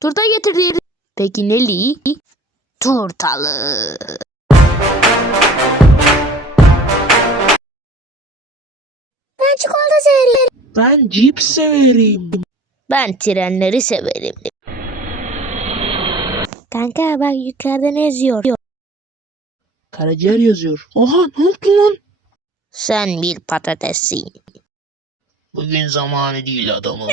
Turta getirdim. Peki neli? Turtalı. Ben çikolata severim. Ben cips severim. Ben trenleri severim. Kanka bak yukarıda ne yazıyor? Karaciğer yazıyor. Oha ne yaptın lan? Sen bir patatessin. Bugün zamanı değil adamım.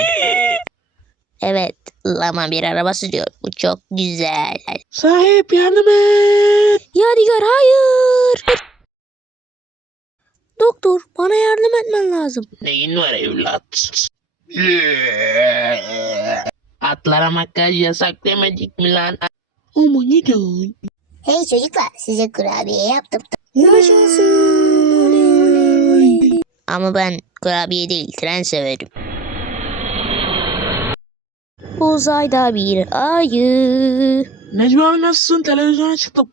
Evet, lama bir araba sürüyor. Bu çok güzel. Sahip yardım et. Yadigar hayır. Doktor bana yardım etmen lazım. Neyin var evlat? Atlara makyaj yasak demedik mi lan? Ama neden? Hey çocuklar size kurabiye yaptım. Ama ben kurabiye değil tren severim. Uzayda bir ayı. Necmi abi nasılsın? Televizyona çıktım.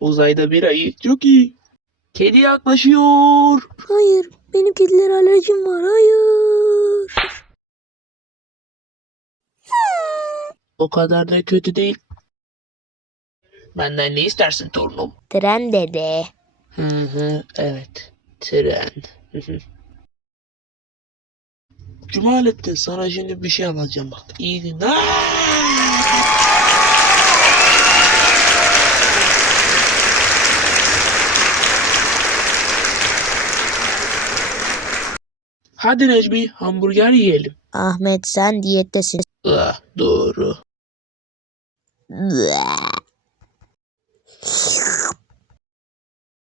Uzayda bir ayı. Çok iyi. Kedi yaklaşıyor. Hayır benim kedilere alerjim var hayır. O kadar da kötü değil. Benden ne istersin torunum? Tren dede. Hı hı, evet. Tren. Cemalettin sana şimdi bir şey alacağım bak. İyi dinle. Hadi Necmi hamburger yiyelim. Ahmet sen diyettesin. Ah, doğru.